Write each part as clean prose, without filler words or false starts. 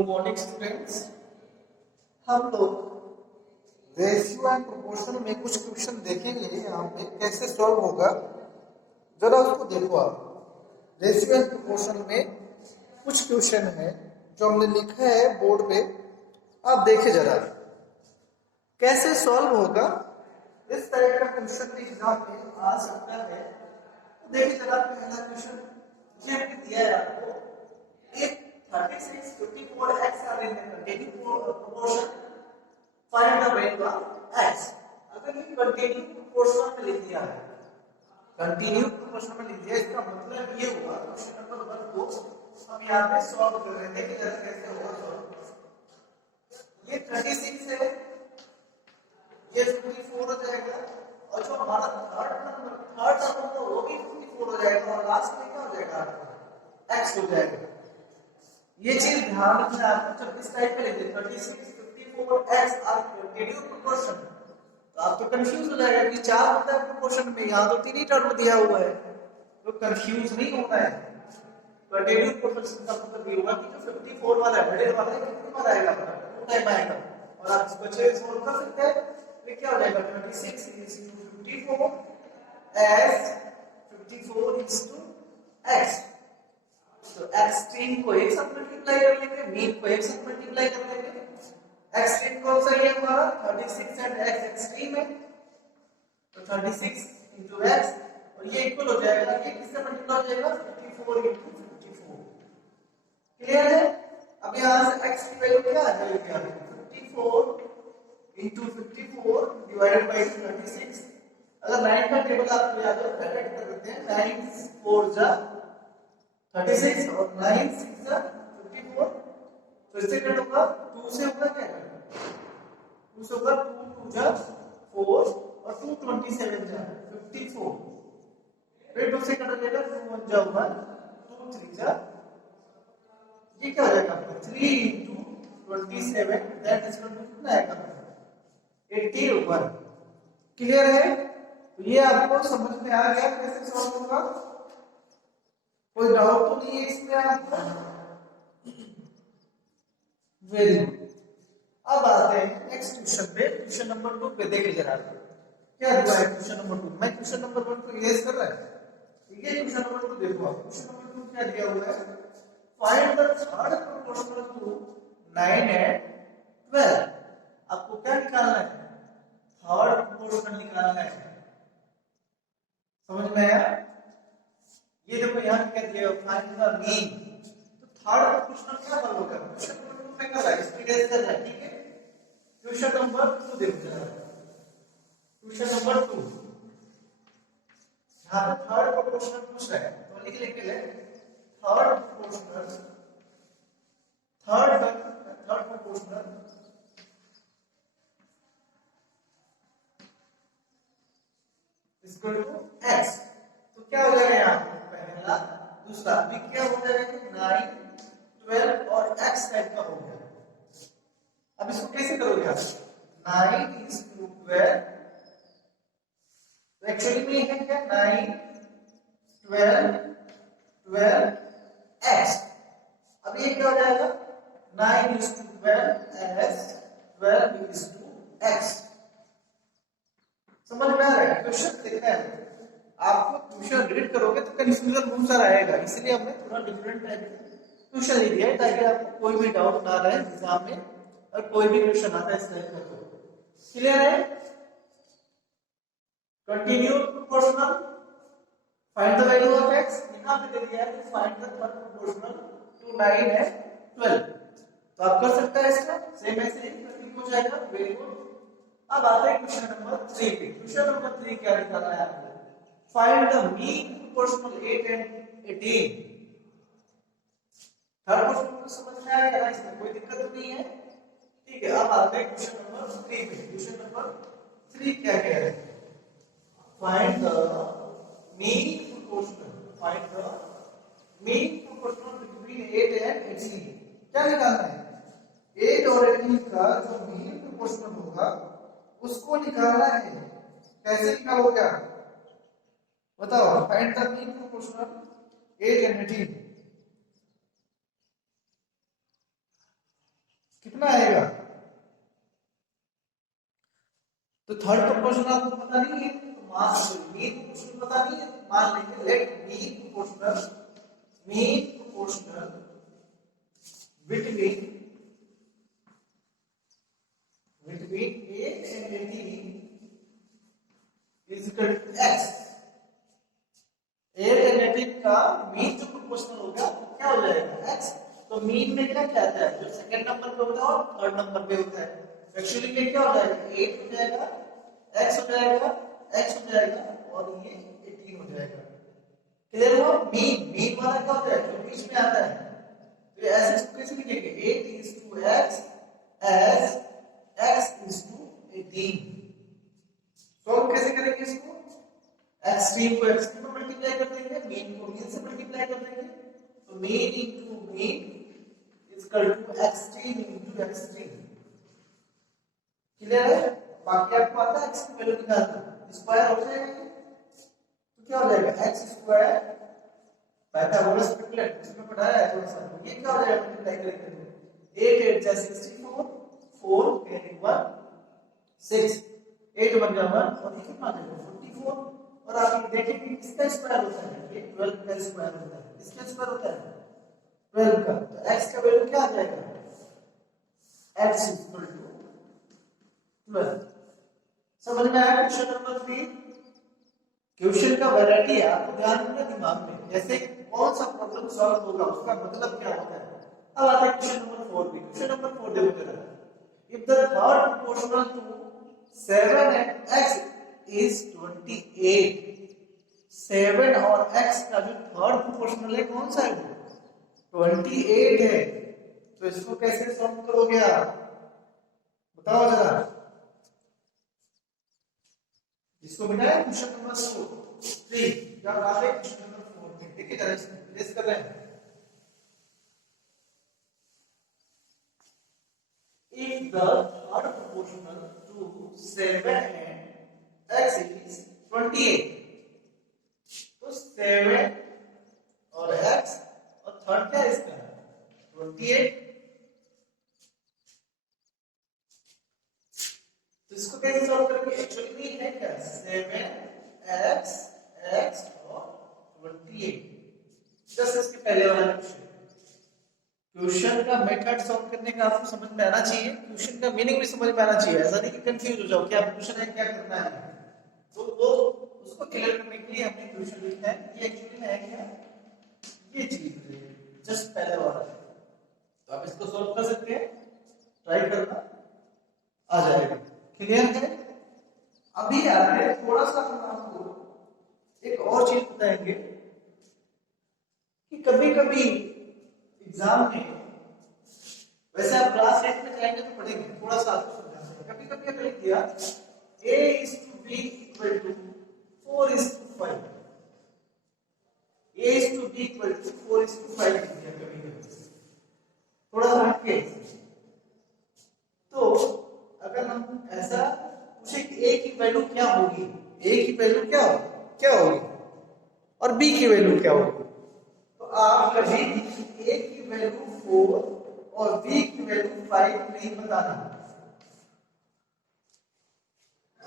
Good morning students. हम लोग ratio and proportion में कुछ क्वेश्चन देखेंगे। यहाँ पे कैसे सॉल्व होगा जरा उसको देखो आप। रेशियो एंड प्रोपोर्शन में कुछ क्वेश्चन है जो हमने लिखा है बोर्ड पे, आप देखे जरा कैसे सॉल्व होगा। इस तरह का क्वेश्चन एग्जाम में आ सकता है। तो देखिए जरा, पहला क्वेश्चन ये दिया है आपको, एक 36, 54x are in the continuous proportion, find the value of x। अगर ये कंटिन्यू प्रोपोर्शन में लिख दिया है, कंटिन्यू प्रोपोर्शन में लिख दिया, इसका मतलब ये हुआ क्वेश्चन नंबर 1 को हम यहाँ पे सॉल्व कर रहे थे कि कैसे होगा। ये 36 है, ये 54 हो जाएगा, और जो हमारा थर्ड टर्म होगा वो भी 54 हो जाएगा, और लास्ट में क्या हो जाएगा, x हो जाएगा। ये चीज ध्यान रखना है आपको। जब इस टाइप पे लिखते 36, 54x आर कंटिन्यू प्रोपोर्शन, तो आप तो कंफ्यूज हो जाएगा कि 4 होता है प्रोपोर्शन में, यहाँ तो 3 ही टर्म दिया हुआ है, तो कंफ्यूज नहीं होना है। कंटिन्यू प्रोपोर्शन का मतलब ये होगा कि जो 54 वाला है, बड़े वाला है, कितनी बार आएगा, 2 टाइम आएगा, और आप इसको अच्छे से सोल्व कर सकते हैं। तो क्या हो जाएगा, 26 54 as 54 x। तो एक्सट्रीम को एक साथ मल्टीप्लाई कर लेंगे, मीन को एक साथ मल्टीप्लाई कर लेंगे। एक्सट्रीम कौन सा है हमारा, 36 एंड x एक्सट्रीम है, तो 36 into x, और ये इक्वल हो जाएगा, ये किससे मल्टीप्लाई हो जाएगा, 54 into 54। क्लियर है। अब यहां से x की वैल्यू क्या आ जाएगी, 54 into 54 डिवाइडेड बाय 36। अगर 9 का टेबल आपको याद हो, ऐड कर देते हैं, 9 4 जा 36 और 9 6 जा 54। तो इससे क्या होगा, 2 से होगा, क्या 2 से होगा, 2 2 जा 4 और 2 27 जा 54। फिर 2 से कट जाएगा, 2 1 जा 1, 2 3 जा, ये क्या हो जाएगा, 3 into 27 that is equal to कितना आएगा, 81। क्लियर है। तो ये आपको समझ में आ गया कैसे सॉल्व होगा, कोई डाउट तो नहीं है इसमें आपको। Very good. अब आते हैं नेक्स्ट क्वेश्चन पे, क्वेश्चन नंबर 2 पे। देखिए जरा क्या दिया है क्वेश्चन नंबर 2। मैं क्वेश्चन नंबर 1 को इरेज कर रहा है, ठीक है। क्वेश्चन नंबर 2 देखो आप, क्वेश्चन नंबर 2 क्या दिया हुआ है, find the third proportional to 9 and 12। आपको क्या निकालना है, थर्ड प्रोपोर्शनल निकालना है। समझ में आया। ये देखो यहाँ क्या दिया है, फाइंड द मीन। तो थर्ड प्रोपोर्शनल क्या बन होगा, क्वेश्चन नंबर 2 में कर रहा है, स्पीड कर रहा है, ठीक है। क्वेश्चन नंबर 2 देखो जरा, क्वेश्चन नंबर 2 यहाँ पे थर्ड प्रोपोर्शनल पूछ रहा है, तो लिख लेंगे third proportional, third proportional equal to x। तो क्या हो जाएगा यहाँ पे, पहला दूसरा, अभी क्या हो जाएगा, 9 12 और x टाइप का हो गया। अब इसको कैसे करोगे आप, 9 is to 12, तो एक्चुअली में है क्या, 9 12 12 x। अब ये क्या हो जाएगा, 9 is to 12 as 12 is to x। समझ में आ रहा है, क्वेश्चन देखना है आपको। क्वेश्चन रीड करोगे तो कंफ्यूजन बहुत सारा आएगा, इसलिए हमने थोड़ा डिफरेंट टाइप का क्वेश्चन ले दिया है ताकि आपको कोई भी डाउट ना रहे एग्जाम में, और कोई भी क्वेश्चन आता है इस टाइप का तो क्लियर है। Continue proportional, find the value of x। यहां पे दे दिया है कि find the third proportional to 9 and 12, तो आप कर सकते हैं इसका, सेम ऐसे ही प्रतीक हो जाएगा। Very good. अब आते हैं क्वेश्चन नंबर 3 पे। क्वेश्चन नंबर 3 क्या निकालना है आपको, find the mean proportional 8 and 18। Third proportional समझ में आया ना, इसमें कोई दिक्कत तो नहीं है, ठीक है। अब आते हैं क्वेश्चन नंबर 3 पे। क्वेश्चन नंबर 3 क्या कह रहे हैं, find the mean proportional, find the mean proportional between 8 and 18। क्या निकालना है, 8 और 18 का जो मीन प्रोपोर्शनल होगा उसको निकालना है। कैसे निकालोगे आप बताओ, find the mean proportional 8 and 18। कितना आएगा? तो थर्ड प्रोपोर्शन आपको पता नहीं है तो मीन प्रोपोर्शन पता नहीं है, मान लेंगे let mean proportional between A and B is equal to x। A and B का मीन जो प्रोपोर्शनल होगा क्या हो जाएगा x। तो मीन में क्या क्या आता है, जो सेकंड नंबर पे होता है और थर्ड नंबर पे होता है, एक्चुअली में क्या हो जाएगा 8 हो जाएगा, x हो जाएगा, x हो जाएगा और ये 18 हो जाएगा। क्लियर हुआ? मीन वाला क्या होता है जो बीच में आता है, तो ऐसे इसको कैसे लिखेंगे 8 is to x as x is to 18। Solve कैसे करेंगे इसको, एक्सट्रीम को एक्सट्रीम में मल्टीप्लाई कर देंगे, मीन को मीन से मल्टीप्लाई कर देंगे, तो mean into mean is equal to extreme into extreme. Clear है? बाकी आपको आता है x की वैल्यू निकालना, स्क्वायर हो जाएगा ये, तो क्या हो जाएगा x स्क्वायर पाइथागोरस ट्रिपलेट इसमें पढ़ाया है थोड़ा सा, ये क्या हो जाएगा मल्टीप्लाई करेंगे 8 8 जा 64 4 and 1 6 8 बन गया 1 और ये कितना आ जाएगा 44। और आप ये देखेंगे किसका स्क्वायर होता है, ये 12 का स्क्वायर होता है, किसका स्क्वायर होता है 12 का, तो x का वैल्यू क्या आ जाएगा x इक्वल टू 12। समझ में आया? क्वेश्चन नंबर 3 क्वेश्चन का वैरायटी है, आपको ध्यान रखना दिमाग में, जैसे कौन सा प्रॉब्लम सॉल्व होगा उसका मतलब क्या होता है। अब आता है क्वेश्चन नंबर 4 भी। क्वेश्चन नंबर 4 देखो जरा, if the third proportional to 7 and x is 28, 7 और x का जो थर्ड प्रोपोर्शनल है कौन सा है वो 28 है, तो इसको कैसे सॉल्व करोगे आप बताओ जरा। इसको बिठाया क्वेश्चन नंबर 3 क्या बात है, क्वेश्चन नंबर 4 में देखिए जरा इसको प्लेस कर रहे हैं। If the third proportional to 7 and x is 28, तो 7 और x और थर्ड क्या है इसका 28, तो इसको कैसे सॉल्व करेंगे, एक्चुअली में है क्या 7x x और 28। जस्ट इसके पहले वाला क्वेश्चन का मेथड सॉल्व करने का आपको समझ में आना चाहिए, क्वेश्चन का मीनिंग भी समझ में आना चाहिए, ऐसा नहीं कि कंफ्यूज हो जाओ क्या क्वेश्चन है क्या करना है, तो वो उसको क्लियर करने के लिए हमने क्वेश्चन लिखा है। ये एक्चुअली में है क्या, ये चीज जस्ट पहले वाला, तो आप इसको सॉल्व कर सकते हैं, ट्राई करना आ जाएगा। क्लियर है? अभी आगे थोड़ा सा हम आपको एक और चीज बताएंगे कि कभी कभी एग्जाम में, वैसे आप क्लास 8 में जाएंगे तो पढ़ेंगे, थोड़ा सा आपको समझाते हैं। कभी कभी अगर लिख दिया a is to b equal to 4 is to 5, a is to b equal to 4 is to 5 लिख दिया कभी कभी, थोड़ा सा हटके, तो अगर हम ऐसा पूछे कि a की वैल्यू क्या होगी, a की वैल्यू क्या होगी और b की वैल्यू क्या होगी, तो आप कभी a की वैल्यू 4 और b की वैल्यू 5 नहीं बताना।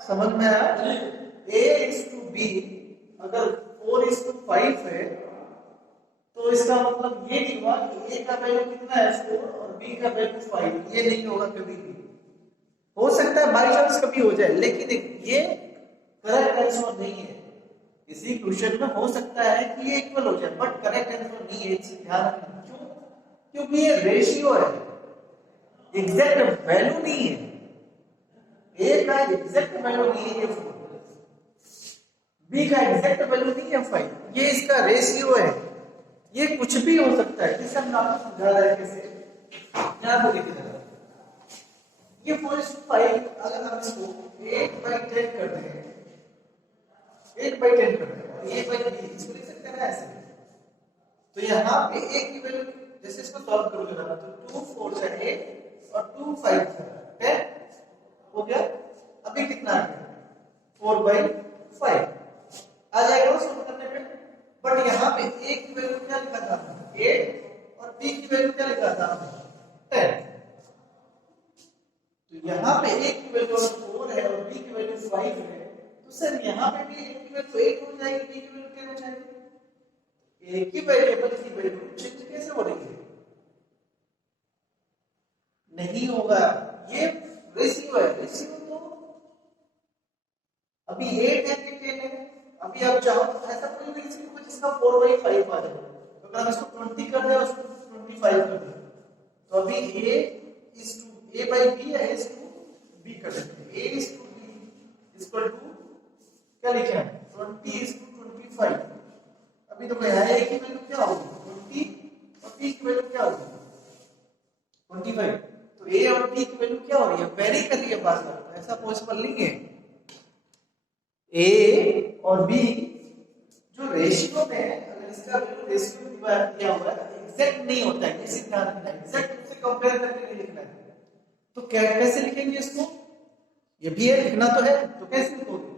समझ में आया? a is to b अगर 4 is to 5 है तो इसका मतलब ये नहीं हुआ कि a का वैल्यू कितना है 4 और b का वैल्यू 5, ये नहीं होगा कभी भी। हो सकता है बाई चांस कभी हो जाए, लेकिन ये करेक्ट आंसर नहीं है। इसी क्वेश्चन में हो सकता है कि ये इक्वल हो जाए, बट करेक्ट आंसर नहीं है, इसे ध्यान रखना। क्यों? क्योंकि ये रेशियो है, एग्जैक्ट वैल्यू नहीं है, ए का एग्जैक्ट वैल्यू नहीं है, ये बी का एग्जैक्ट वैल्यू नहीं है 5, ये इसका रेशियो है, ये कुछ भी हो सकता है। जैसे हम आपको समझा रहे हैं कैसे, यहां पर देखिए ये 4:5 अगर हम इसको 8/10 कर दें, 8/10 कर दें, ये बाई बी इसको लिख सकते हैं ना ऐसे, तो यहाँ पे a की वैल्यू जैसे इसको सॉल्व करोगे ना तो 2 4 से 8 और 2 5 से 10 हो गया। अभी कितना आ गया 4/5 आ जाएगा सॉल्व करने पे, बट यहाँ पे a की वैल्यू क्या लिखा था 8 और b की वैल्यू क्या लिखा था 10, ए की वैल्यू 4 है और बी की वैल्यू 5 है, तो सर यहाँ पे भी ए की वैल्यू 8 हो जाएगी, बी की वैल्यू क्या हो जाएगी? ए की वेरिएबल की वैल्यू चेंज कैसे हो रही है? नहीं होगा, ये रेशियो है। रेशियो तो अभी 8 है कि 10 है, अभी आप चाहो तो ऐसा कोई रेशियो हो जिसका 4/5 आ जाए, तो अगर हम इसको 20 कर दें और उसको 25 कर दें, तो अभी a by b या a to b कर देते हैं। a is to b equal to क्या लिखे हैं 20 is to 25। अभी तो क्या है, a की वैल्यू क्या होगी 20 और b की वैल्यू क्या होगी 25। तो a और b की वैल्यू क्या हो रही है, वेरी कर रही है बार बार, ऐसा पॉसिबल नहीं है। a और b जो रेशियो में अगर इसका वैल्यू रेशियो दिया हुआ है एग्जैक्ट नहीं होता है, इसी ध्यान रखना है, एग्जैक्ट से कंपेयर करके नहीं लिखना है। तो कैसे लिखेंगे इसको, ये भी है लिखना तो है, तो कैसे लिखोगे?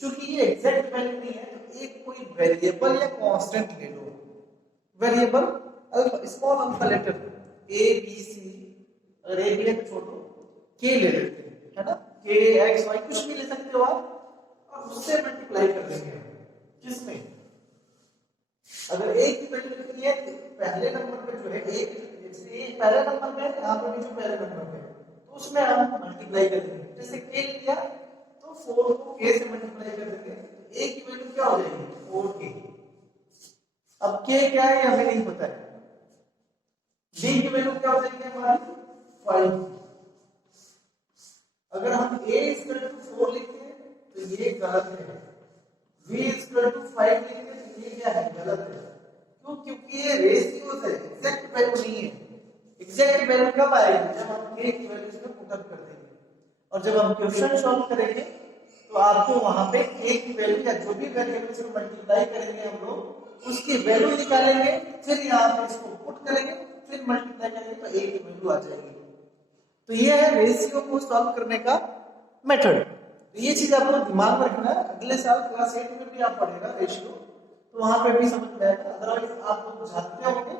क्योंकि ये एग्जैक्ट वैल्यू नहीं है, तो एक कोई वेरिएबल या कांस्टेंट ले लो, variable alpha, small alpha letter a b c, अगर a b है तो छोड़ो k ले लेते हैं, है ना, k x y कुछ भी ले सकते हो आप, और उससे मल्टीप्लाई कर देंगे। किसमें? अगर a की वैल्यू कितनी है, पहले नंबर पे जो है a पहले नंबर में, यहाँ पर भी जो पहले नंबर पे, तो उसमें हम मल्टीप्लाई कर देंगे। जैसे k लिया तो 4 को k से मल्टीप्लाई कर देंगे, तो a की वैल्यू क्या हो जाएगी 4k। अब k क्या है हमें नहीं पता है, b की वैल्यू क्या हो जाएगी हमारी 5। अगर हम a 4 लिखते हैं तो ये गलत है, b 5 लिखते हैं तो ये क्या है गलत है। क्यों? क्योंकि ये रेशियोज है, एग्जैक्ट वैल्यू नहीं है। एग्जैक्ट वैल्यू कब आएगी, जब हम k की वैल्यू इसमें पुट अप कर देंगे, और जब हम क्वेश्चन सॉल्व करेंगे तो आपको वहां पे k की वैल्यू या जो भी वेरिएबल से मल्टीप्लाई करेंगे हम लोग उसकी वैल्यू निकालेंगे, फिर यहाँ पे इसको पुट करेंगे, फिर मल्टीप्लाई करेंगे तो a की वैल्यू आ जाएगी। तो ये है रेशियो को सॉल्व करने का मेथड। तो ये चीज आपको दिमाग में रखना है, अगले साल क्लास 8 में भी आप पढ़ेगा रेशियो, तो वहां पे भी समझ में आएगा। अदरवाइज आप लोग जानते होंगे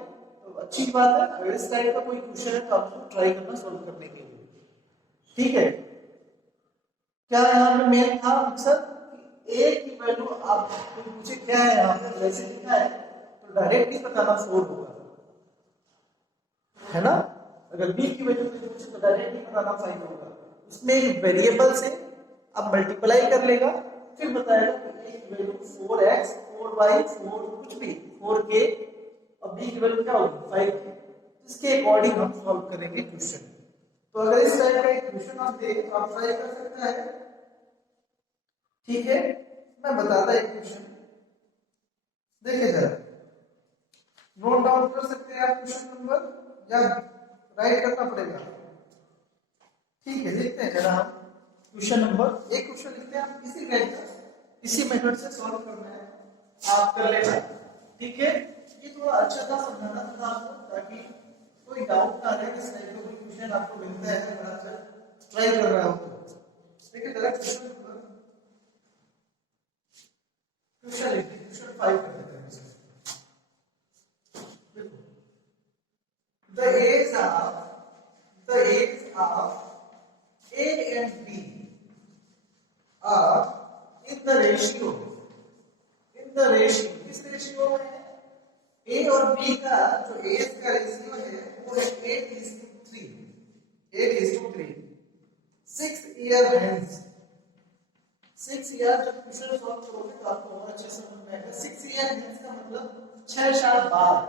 तो अच्छी बात है, अगर इस टाइप का कोई क्वेश्चन है तो आपको ट्राई करना सॉल्व करने के लिए, ठीक है। क्या यहाँ पे मेन था मकसद, a की वैल्यू आपको पूछे क्या है, यहाँ पे वैसे लिखा है तो डायरेक्ट नहीं बताना 4 होगा, है ना। अगर b की वैल्यू पूछे तो डायरेक्ट नहीं बताना 5 होगा, उसमें एक वेरिएबल से अब मल्टीप्लाई कर लेगा, फिर बताएगा कि a की वैल्यू 4x 4y 4 कुछ भी 4k और b की वैल्यू क्या होगी 5k। इसके अकॉर्डिंग हम सॉल्व करेंगे क्वेश्चन। तो अगर इस टाइप का एक क्वेश्चन आप देख तो आप ट्राई कर सकते हैं, ठीक है। मैं बताता एक क्वेश्चन, देखिए जरा, नोट डाउन कर सकते हैं आप क्वेश्चन नंबर या राइट करना पड़ेगा, ठीक है। देखते हैं जरा हम क्वेश्चन नंबर, एक क्वेश्चन लिखते हैं, आप इसी टाइप इसी मेथड से सॉल्व करना है, आप कर लेना, ठीक है। ये थोड़ा अच्छा था समझाना था आपको, ताकि कोई डाउट ना रहे, इस टाइप का कोई क्वेश्चन आपको मिलता है अगर आप ट्राई कर रहे हो तो, ठीक है। डायरेक्ट क्वेश्चन लिखते हैं, क्वेश्चन 5 कर देते हैं। देखो, the age of A and B are in the ratio, किस रेशियो में है, A और B का जो एज का रेशियो है वो है 8:3, 8:3। 6 ईयर hence, 6 ईयर जब क्वेश्चन सॉल्व करोगे तो आपको और अच्छे से समझ में आएगा। 6 ईयर hence का मतलब 6 साल बाद,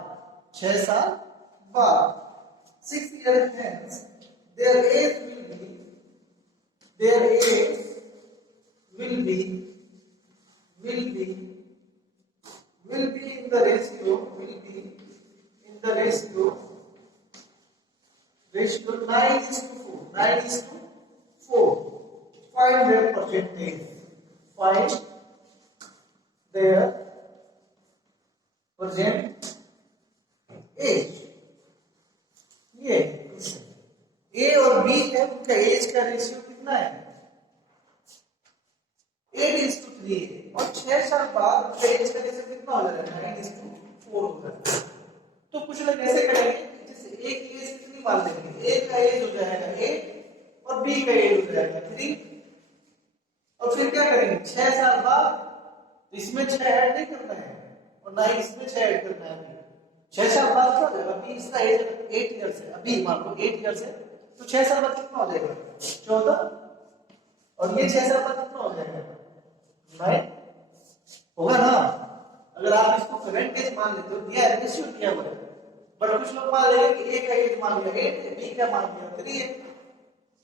6 साल बाद। 6 year hence their age will be in the ratio, 9:4, 9:4. Find their percentage, find their percentage। ये क्वेश्चन, ए और बी है, उनका एज का रेशियो कितना है 8:3 है, और 6 साल बाद उनका एज का रेशियो कितना हो जाएगा 9:4 हो जाएगा। तो कुछ लोग ऐसे करेंगे, जैसे ए की एज कितनी मान लेंगे, ए का एज हो जाएगा 8 और बी का एज हो जाएगा 3। और फिर क्या करेंगे 6 साल बाद, तो इसमें 6 ऐड नहीं करना है और ना ही इसमें 6 ऐड करना है। 6 साल बाद क्या हो जाएगा, अभी इसका एज 8 ईयर्स है, अभी मान लो 8 ईयर्स है, तो 6 साल बाद कितना हो जाएगा 14, और ये 6 साल बाद कितना हो जाएगा 9 होगा ना। अगर आप इसको करंट एज मान लेते हो, दिया रेशियो दिया हुआ है, बट कुछ लोग मान लेंगे कि ए का एज मान लिया 8 है, बी का मान लिया 3 है,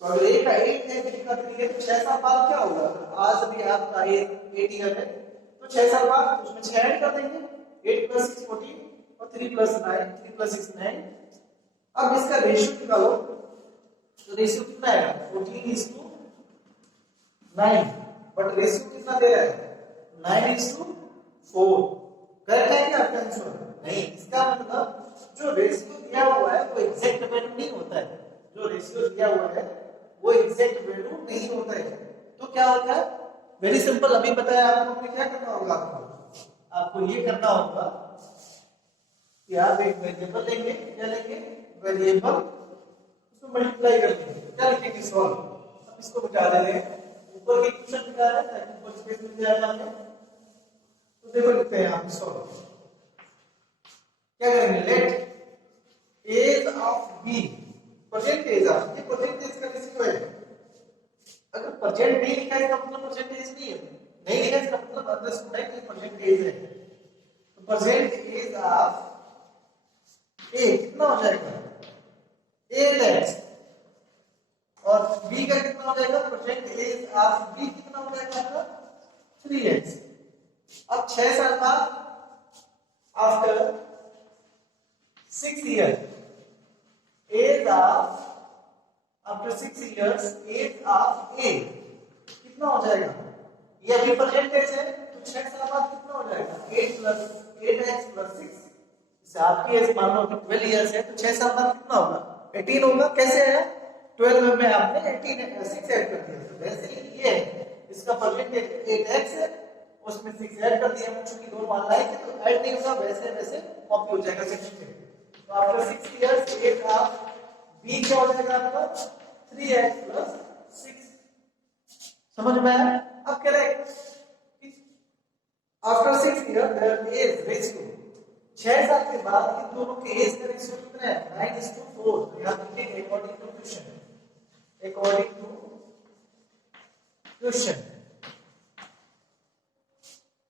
तो अगर ए का 8 है, बी का 3 है, तो 6 साल बाद क्या होगा, आज भी आपका एज 8 ईयर है, तो 6 साल बाद उसमें 6 ऐड कर देंगे, 8 + 6 14 और 3 + 9 3 + 6 9। अब इसका रेशियो निकालो, तो रेशियो कितना आएगा 14:9, बट रेशियो कितना दे रहा है 9:4। करेक्ट है क्या आपका आंसर? नहीं, इसका मतलब जो रेशियो दिया हुआ है वो एग्जैक्ट वैल्यू नहीं होता है, जो रेशियो दिया हुआ है वो एग्जैक्ट वैल्यू नहीं होता है। तो क्या होता है, वेरी सिंपल, अभी बताया आपको, क्या करना होगा, आपको ये करना होगा कि आप एक वेरिएबल लेंगे, क्या लेंगे वेरिएबल, उसको मल्टीप्लाई कर देंगे, क्या लिखेंगे सॉल्व। अब इसको मिटा दे रहे हैं, ऊपर के क्वेश्चन निकाल रहे हैं ताकि ऊपर स्पेस मिल जाएगा हमें, तो देखो लिखते हैं आप सॉल्व। क्या करेंगे, let age of B percentage of, ये परसेंटेज का रेशियो है, अगर परसेंट नहीं लिखा है इसका मतलब परसेंटेज नहीं है, नहीं लिखा इसका मतलब अंडरस्टूड है कि परसेंटेज है। तो परसेंटेज ऑफ ए कितना हो जाएगा 8x, और b का कितना हो जाएगा, परसेंटेज ऑफ b कितना हो जाएगा आपका 3x। अब 6 साल बाद after 6 year age of, after 6 years age of A कितना हो जाएगा, ये अभी परसेंटेज है, तो 6 साल बाद कितना हो जाएगा 8x + 6, इससे आपकी एज मान लो 12 इयर्स है, तो 6 साल बाद कितना होगा 18 होगा। कैसे आया, 12 में आपने 18 6 ऐड कर दिया, तो वैसे ही ये इसका परसेंटेज 8x है, उसमें 6 ऐड कर दिया, क्योंकि दोनों ऑनलाइन है तो ऐड नहीं होगा, वैसे वैसे कॉपी हो जाएगा 6 में। तो after 6 years age of b क्या हो जाएगा आपका 3x + 6, समझ में आया। अब कह रहे after 6 year their age ratio, 6 साल के बाद इन दोनों के एज का रेशियो कितना है 9:4। यहां लिखेंगे according to question, according to question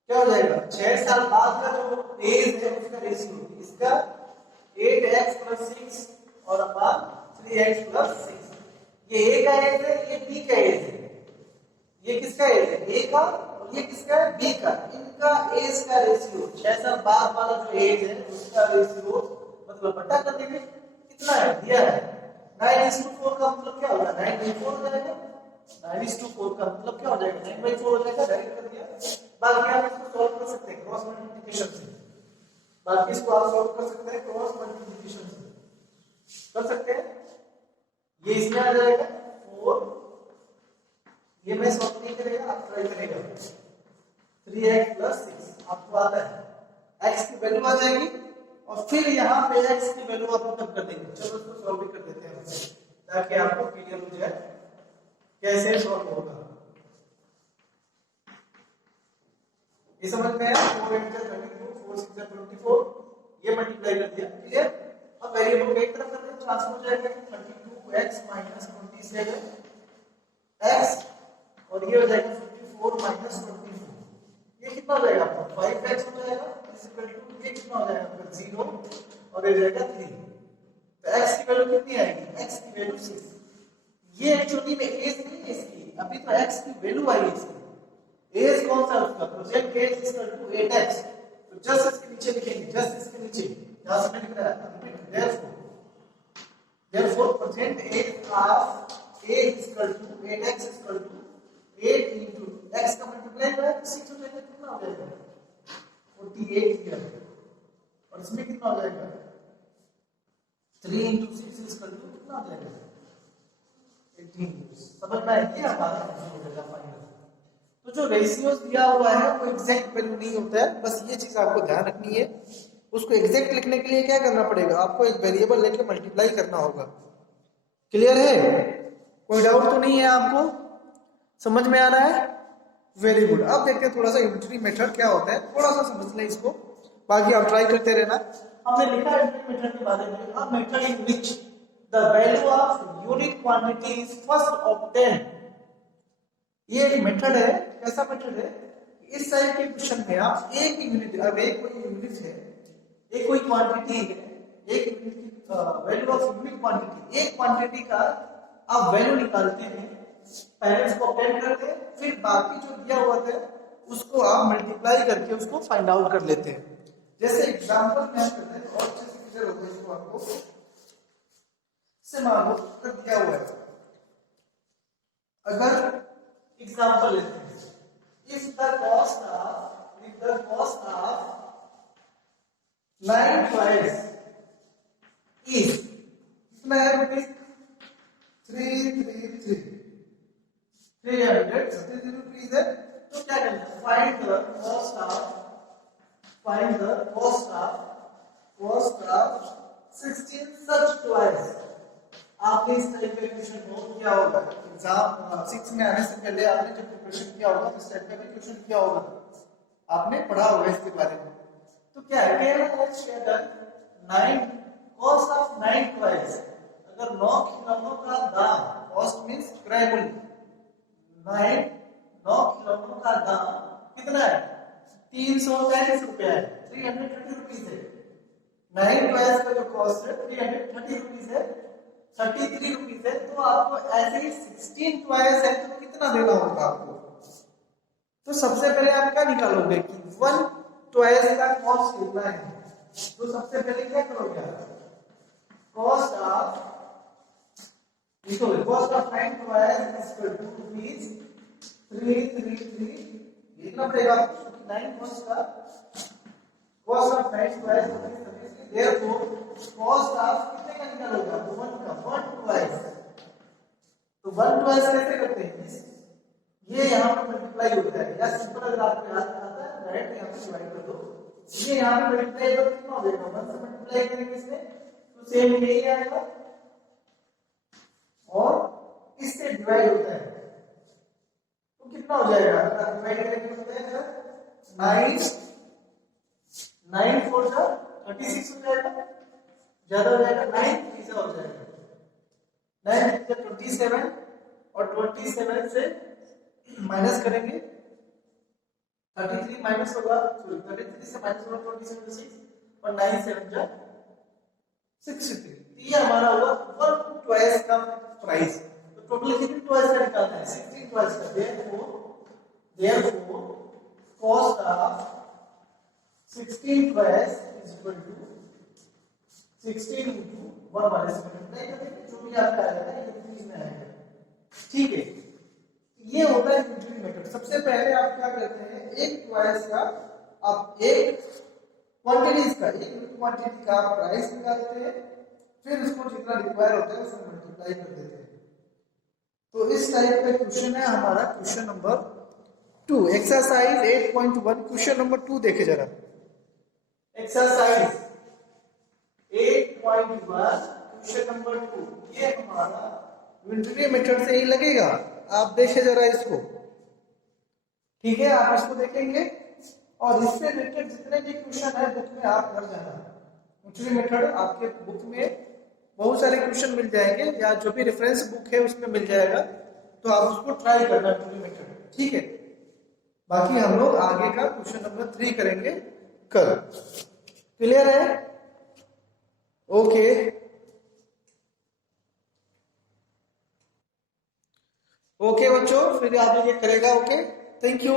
क्या हो जाएगा 6 साल बाद का जो एज है उसका रेशियो, इसका 8x + 6 और अपॉन 3x + 6, ये a का एज है, ये b का एज है, ये किसका एज है a का, और ये किसका है b का, इनका एज का रेशियो 6 साल बाद वाला जो एज है उसका रेशियो मतलब बटा कर देंगे, कितना है दिया है 9:4 का मतलब क्या होगा 9/4 हो जाएगा, 9:4 का मतलब क्या हो जाएगा 9/4 हो जाएगा, डायरेक्ट कर दिया। बाकी आप इसको सॉल्व कर सकते हैं क्रॉस मल्टीप्लिकेशन से, बाकी इसको आप सॉल्व कर सकते हैं क्रॉस मल्टीप्लिकेशन से, कर सकते हैं। ये इसमें आ जाएगा 4, ये मैं सॉल्व नहीं करेगा, आप ट्राई करेगा 3x + 6 आपको आता है, x की वैल्यू आ जाएगी और फिर यहाँ पे x की वैल्यू आप पुट कर देंगे। चलो इसको सॉल्व भी कर देते हैं ताकि आपको क्लियर हो जाए कैसे सॉल्व होगा। ये समझ में आया, 4 × 32 4 × 6 = 24, ये मल्टीप्लाई कर दिया, क्लियर। अब वेरिएबल को एक तरफ कर दें, ट्रांसफर हो जाएगा 32x - 27x, और ये हो जाएगा 54 - 24, ये कितना हो जाएगा आपका 5x हो जाएगा, ये कितना हो जाएगा आपका 0 और ये जाएगा 3। तो x की वैल्यू कितनी आएगी, x की वैल्यू 6। ये एक्चुअली में एज नहीं है इसकी, अभी तो x की वैल्यू आई है इसकी, एज कौन सा उसका present age is equal to 8x, तो जस्ट इसके नीचे लिखेंगे, जस्ट इसके नीचे जहां से लिख रहा है therefore present age of a is equal to 8x is equal to 8 into x का मल्टीप्लाई करें तो 6 हो जाएगा, कितना हो जाएगा 48 ईयर, और इसमें कितना हो जाएगा 3 into 6 is equal to कितना हो जाएगा 18 years। समझ में आया, ये हमारा आंसर हो जाएगा फाइनल। तो जो रेशियोज दिया हुआ है वो एग्जैक्ट वैल्यू नहीं होता है, बस ये चीज आपको ध्यान रखनी है। उसको एग्जैक्ट लिखने के लिए क्या करना पड़ेगा, आपको एक वेरिएबल लेके मल्टीप्लाई करना होगा। क्लियर है, कोई डाउट तो नहीं है आपको? समझ में आ रहा है? Very good. अब देखते हैं थोड़ा सा यूनिटरी मेथड क्या होता है, थोड़ा सा समझ लें इसको, बाकी आप ट्राई करते रहना। हमने लिखा यूनिटरी मेथड के बारे में। अब method in which the value of unit quantity is first obtain. ये एक मेथड है। कैसा मेथड है? इस टाइप के क्वेश्चन में आप एक यूनिट, अब एक कोई यूनिट है, एक कोई क्वांटिटी है, एक यूनिट की वैल्यू ऑफ यूनिट क्वांटिटी, एक क्वांटिटी का आप वैल्यू निकालते हैं, पहले उसको ऑब्टेन करते हैं, फिर बाकी जो दिया हुआ है उसको आप मल्टीप्लाई करके उसको फाइंड आउट कर लेते हैं। जैसे एग्जांपल में करते हैं और अच्छे से क्लियर होगा इसको आपको। से मान लो अगर दिया हुआ है, अगर एग्जांपल लेते हैं, if the cost of 9 toys is कितना है रुपीज? 333 रुपीज है। तो क्या करना है? Find the cost of 16 such toys। आपने इस टाइप का क्वेश्चन नोट किया होगा एग्जाम 6 में आने से पहले, आपने जब प्रिपरेशन किया होगा तो इस टाइप का भी क्वेश्चन किया होगा, आपने पढ़ा होगा इसके बारे में। तो क्या है? अगर 9 कॉस्ट ऑफ 9 टॉयज, अगर 9 खिलौनों का दाम, कॉस्ट मींस क्रय मूल्य, 9 खिलौनों का दाम कितना है? 333 रुपया है, 330 रुपीज है। 9 टॉयज का जो कॉस्ट है 330 रुपीज है, 33 रुपीज है। तो आपको ऐसे ही 16 टॉयज है तो कितना देना होगा आपको? तो सबसे पहले आप क्या निकालोगे कि 1 टॉयज का कॉस्ट कितना है। तो सबसे पहले क्या करोगे? Cost of 9 toys is equal to rupees 333 लिखना पड़ेगा। 9 कॉस्ट का cost of 9 toys rupees 33। Therefore cost of कितने का निकालोगे? 1 टॉयज। तो 1 टॉयज कैसे करते हैं? ये यहाँ पे मल्टीप्लाई होता है, या सिंपल अगर आपको याद आता है डायरेक्ट यहाँ पे डिवाइड कर दो। ये यहाँ पे मल्टीप्लाई तो कितना हो जाएगा? 1 से मल्टीप्लाई करेंगे इसमें तो सेम यही आएगा, और इससे डिवाइड होता है तो कितना हो जाएगा? अगर डिवाइड करेंगे तो क्या 9 4 जा 36 हो जाएगा, ज्यादा हो जाएगा 9 3 हो जाएगा, 9 3 27 और 27 से माइनस करेंगे 33 माइनस होगा, सॉरी 33 से माइनस होगा 27 6 और 9 7 जा 63। ये हमारा हुआ 1 टॉयज का प्राइस। तो टोटल कितनी टॉयज का निकालना है? 16 टॉयज का। Therefore cost of 16 toys is equal to 16 into 1 वाले से मल्टीप्लाई करेंगे, जो भी आपका आएगा ये इंक्रीज में आएगा। ठीक है, ये होता है यूनिटरी मेथड। सबसे पहले आप क्या करते हैं? एक टॉयज का आप एक क्वांटिटीज का, एक क्वांटिटी का प्राइस निकालते हैं, फिर उसको जितना रिक्वायर होता है उसको मल्टीप्लाई कर देते हैं। तो इस टाइप का क्वेश्चन है हमारा question number 2, exercise 8.1। Question number 2 देखे जरा। एक्सरसाइज 8.1 क्वेश्चन नंबर 2, ये हमारा यूनिटरी मेथड से ही लगेगा। आप देखें जरा इसको, ठीक है? आप इसको देखेंगे और इससे रिलेटेड जितने भी क्वेश्चन है बुक में आप कर जाना। यूनिटरी मेथड आपके बुक में बहुत सारे क्वेश्चन मिल जाएंगे, या जो भी रेफरेंस बुक है उसमें मिल जाएगा, तो आप उसको ट्राई करना यूनिटरी मेथड। ठीक है, बाकी हम लोग आगे का क्वेश्चन नंबर 3 करेंगे कल। क्लियर है? ओके ओके बच्चों, फिर आप ये करेगा। Okay, thank you.